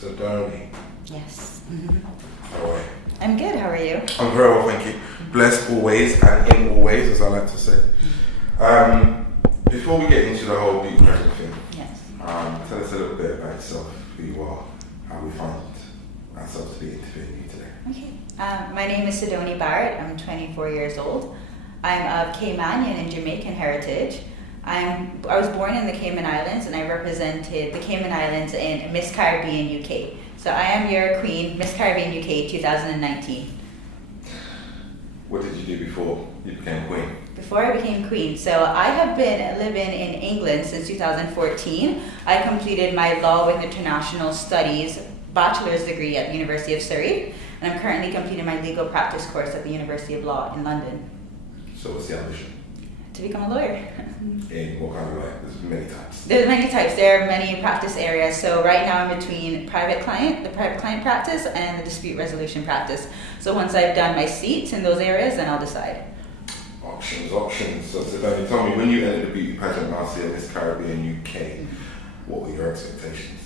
Sydonie. Yes. How are you? I'm good. How are you? I'm very well, thank you. Blessed always and in all ways, as I like to say. Before we get into the whole beauty pageant thing, Yes. tell us a little bit about yourself, who you are, how we find ourselves to be interviewing you today. Okay. My name is Sydonie Barrett. I'm 24 years old. I'm of Caymanian and Jamaican heritage. I was born in the Cayman Islands, and I represented the Cayman Islands in Miss Caribbean UK. So I am your queen, Miss Caribbean UK 2019. What did you do before you became queen? Before I became queen, so I have been living in England since 2014. I completed my Law with International Studies bachelor's degree at the University of Surrey, and I'm currently completing my legal practice course at the University of Law in London. So what's the ambition? To become a lawyer. In what kind of way? There's many types. There's many types. There are many practice areas. So right now I'm between the private client practice, and the dispute resolution practice. So once I've done my seats in those areas, then I'll decide. Options. So Sydonie, tell me, when you entered the beauty pageant last year, Miss Caribbean UK, what were your expectations?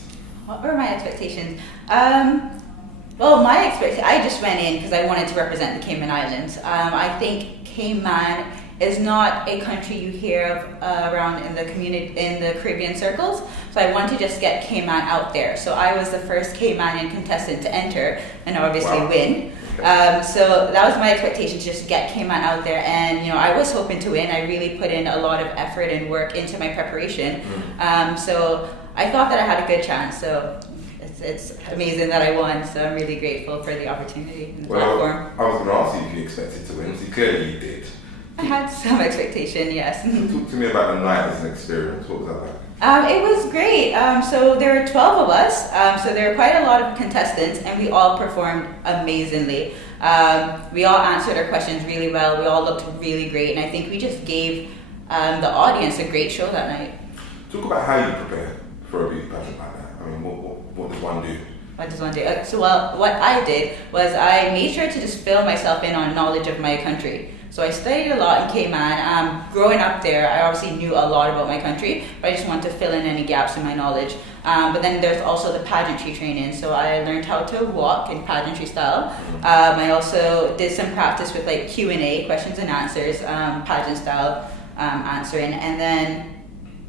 What were my expectations? Well, I just went in because I wanted to represent the Cayman Islands. I think Cayman is not a country you hear of around in the community, in the Caribbean circles. So I wanted to just get Cayman out there. So I was the first Caymanian contestant to enter and obviously win. So that was my expectation, to just get Cayman out there. And I was hoping to win. I really put in a lot of effort and work into my preparation. So I thought that I had a good chance. So it's amazing that I won. So I'm really grateful for the opportunity and the platform. I was going to ask you if you expected to win. So clearly you did. I had some expectation, yes. Talk to me about the night as an experience. What was that like? It was great. So there were 12 of us. So there were quite a lot of contestants, and we all performed amazingly. We all answered our questions really well. We all looked really great, and I think we just gave the audience a great show that night. Talk about how you prepare for a beauty pageant like that. I mean, what does one do? What does one do? What I did was I made sure to just fill myself in on knowledge of my country. So I studied a lot in Cayman. Growing up there, I obviously knew a lot about my country, but I just wanted to fill in any gaps in my knowledge. But then there's also the pageantry training. So I learned how to walk in pageantry style. I also did some practice with like Q&A, questions and answers, pageant style answering. And then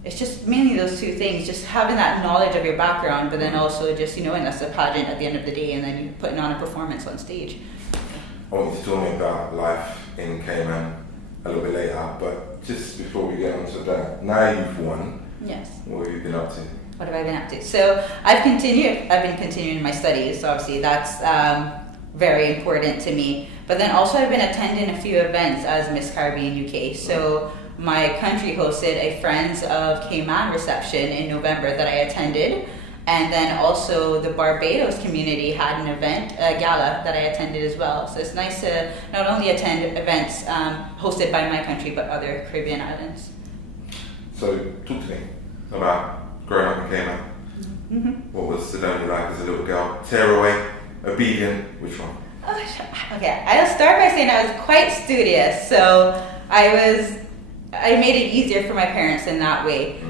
it's just mainly those two things, just having that knowledge of your background, but then also just, and that's a pageant at the end of the day, and then you putting on a performance on stage. I want you to tell me about life in Cayman a little bit later, but just before we get onto that, now you've won. Yes. What have you been up to? What have I been up to? So I've been continuing my studies, so obviously that's very important to me. But then also I've been attending a few events as Miss Caribbean UK. So my country hosted a Friends of Cayman reception in November that I attended. And then also the Barbados community had an event, a gala, that I attended as well. So it's nice to not only attend events hosted by my country, but other Caribbean islands. So talk to me about growing up in Cayman. What was Sydonie like as a little girl? Tearaway, obedient, which one? Okay, I'll start by saying I was quite studious. So I made it easier for my parents in that way.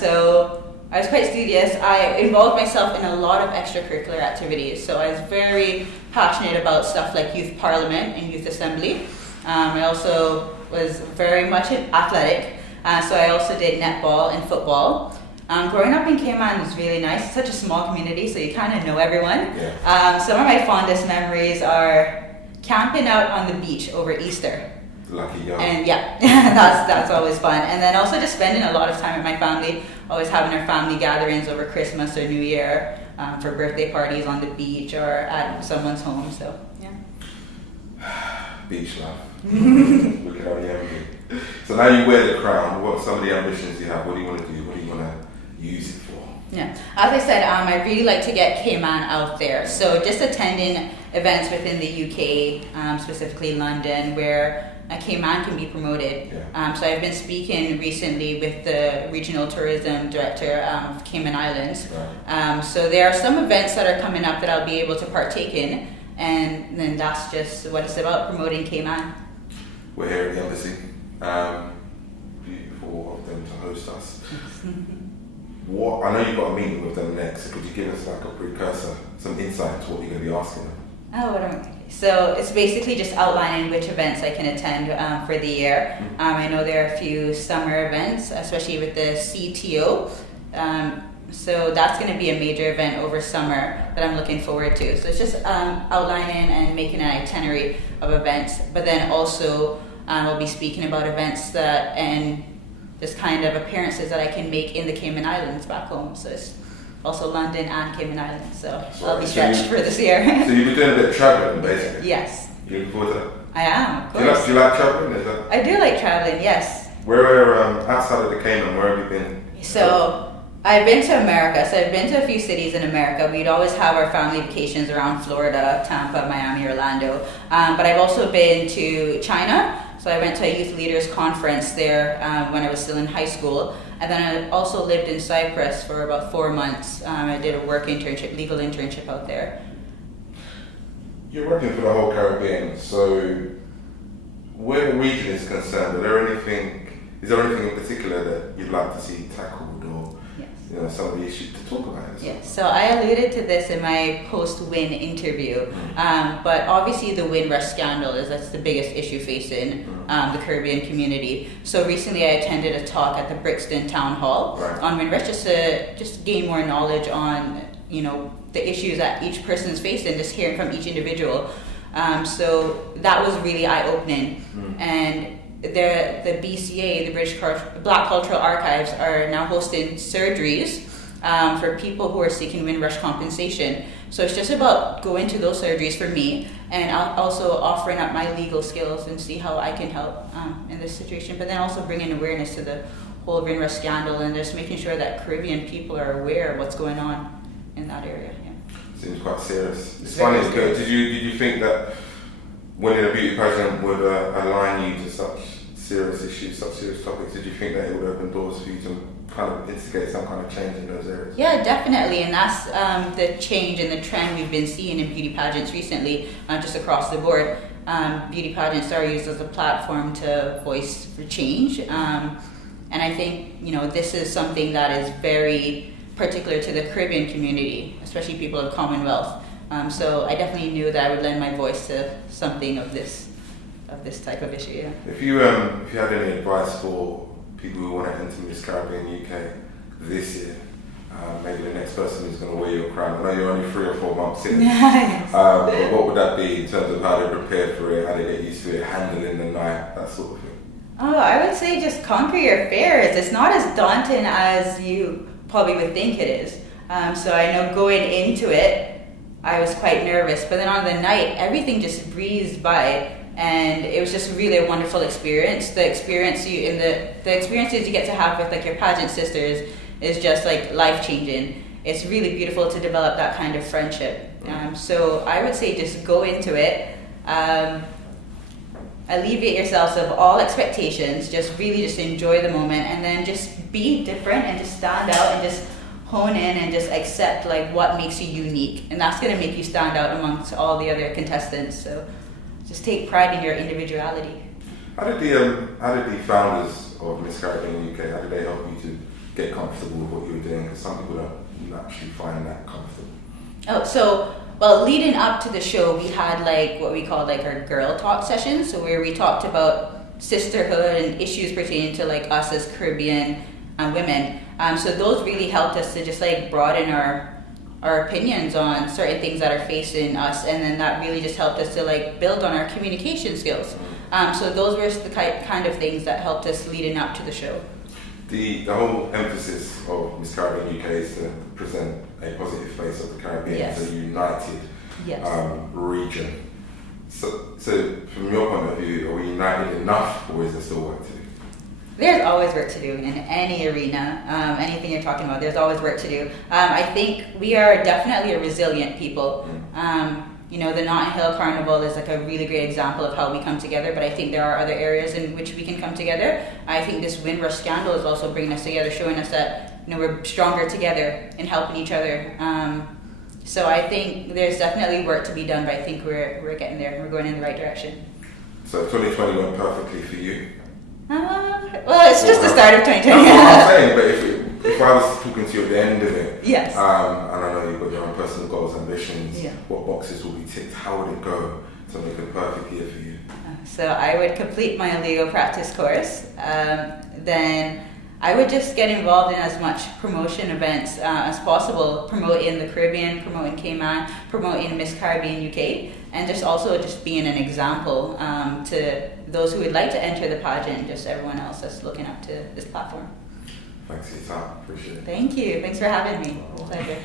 So I was quite studious. I involved myself in a lot of extracurricular activities. So I was very passionate about stuff like youth parliament and youth assembly. I also was very much athletic. So I also did netball and football. Growing up in Cayman was really nice. It's such a small community, so you kind of know everyone. Yeah. Some of my fondest memories are camping out on the beach over Easter. Lucky young. And yeah, that's always fun. And then also just spending a lot of time with my family, always having our family gatherings over Christmas or New Year, for birthday parties on the beach or at someone's home. So yeah. Beach life. We can only envy you. So now you wear the crown. What are some of the ambitions you have? What do you want to do? What do you want to use it for? Yeah, as I said, I really like to get Cayman out there. So just attending events within the UK, specifically London, where Cayman can be promoted. Yeah. So I've been speaking recently with the regional tourism director of Cayman Islands. Right. So there are some events that are coming up that I'll be able to partake in, and then that's just what it's about, promoting Cayman. We're here at the embassy. Beautiful of them to host us. what I know you've got a meeting with them next. So could you give us like a precursor, some insight to what you're going to be asking them? So it's basically just outlining which events I can attend for the year. I know there are a few summer events, especially with the CTO. So that's going to be a major event over summer that I'm looking forward to. So it's just outlining and making an itinerary of events. But then also we'll be speaking about events that and just kind of appearances that I can make in the Cayman Islands back home. So it's also London and Cayman Islands. So I'll be stretched for this year. So you've been doing a bit of traveling, basically. Yes. You looking forward to that? I am, of course. Do you like traveling? Is that... I do like traveling, yes. Where outside of the Cayman, where have you been? So I've been to America. So I've been to a few cities in America. We'd always have our family vacations around Florida, Tampa, Miami, Orlando. But I've also been to China. So I went to a youth leaders conference there when I was still in high school. And then I also lived in Cyprus for about 4 months. I did a work internship, legal internship out there. You're working for the whole Caribbean, so where the region is concerned, is there anything in particular that you'd like to see tackled, or Yes. some of the issues to talk about? Yes, so I alluded to this in my post-win interview, but obviously the Windrush scandal that's the biggest issue facing the Caribbean community. So recently I attended a talk at the Brixton Town Hall on Windrush just to gain more knowledge on the issues that each person is facing, just hearing from each individual. So that was really eye-opening, and the BCA, the British Black Cultural Archives, are now hosting surgeries for people who are seeking Windrush compensation. So it's just about going to those surgeries for me, and also offering up my legal skills and see how I can help in this situation. But then also bringing awareness to the whole Windrush scandal and just making sure that Caribbean people are aware of what's going on in that area. Yeah. Seems quite serious. It's funny. Did you think that winning a beauty pageant would align you to such serious issues, such serious topics? Did you think that it would open doors for you to kind of instigate some kind of change in those areas? Yeah, definitely, and that's the change and the trend we've been seeing in beauty pageants recently, just across the board. Beauty pageants are used as a platform to voice for change, and I think this is something that is very particular to the Caribbean community, especially people of Commonwealth. So I definitely knew that I would lend my voice to something of this type of issue. Yeah. If you had any advice for people who want to enter Miss Caribbean UK this year, maybe the next person who's going to wear your crown. I know you're only 3 or 4 months in. But what would that be in terms of how they prepare for it, how they get used to it, handling the night, that sort of thing? Oh, I would say just conquer your fears. It's not as daunting as you probably would think it is. So I know going into it, I was quite nervous, but then on the night, everything just breezed by, and it was just really a wonderful experience. The experiences you get to have with like your pageant sisters is just like life changing. It's really beautiful to develop that kind of friendship. So I would say just go into it. Alleviate yourselves of all expectations, just enjoy the moment, and then just be different and just stand out and just hone in and just accept like what makes you unique, and that's going to make you stand out amongst all the other contestants. So just take pride in your individuality. How did the founders of Miss Caribbean UK, how did they help you to get comfortable with what you were doing? Because some people don't actually find that comfortable. Well, leading up to the show, we had like what we called like our girl talk sessions, so where we talked about sisterhood and issues pertaining to like us as Caribbean women. So those really helped us to just like broaden our opinions on certain things that are facing us, and then that really just helped us to like build on our communication skills. So those were the kind of things that helped us leading up to the show. The whole emphasis of Miss Caribbean UK is to present a positive face of the Caribbean as a united region. So from your point of view, are we united enough, or is there still work to do? There's always work to do in any arena, anything you're talking about, there's always work to do. I think we are definitely a resilient people. The Notting Hill Carnival is like a really great example of how we come together, but I think there are other areas in which we can come together. I think this Windrush scandal is also bringing us together, showing us that we're stronger together in helping each other. So I think there's definitely work to be done, but I think we're getting there and we're going in the right direction. So 2020 went perfectly for you? Well, it's just the start of 2020. That's what I'm saying, but if if I was talking to you at the end of it, Yes. and I know you've got your own personal goals, ambitions, Yeah. what boxes will be ticked? How would it go to make a perfect year for you? So I would complete my legal practice course. Then I would just get involved in as much promotion events as possible, promoting the Caribbean, promoting Cayman, promoting Miss Caribbean UK, and just being an example to those who would like to enter the pageant, just everyone else that's looking up to this platform. Thanks for your time. Appreciate it. Thank you. Thanks for having me. Pleasure.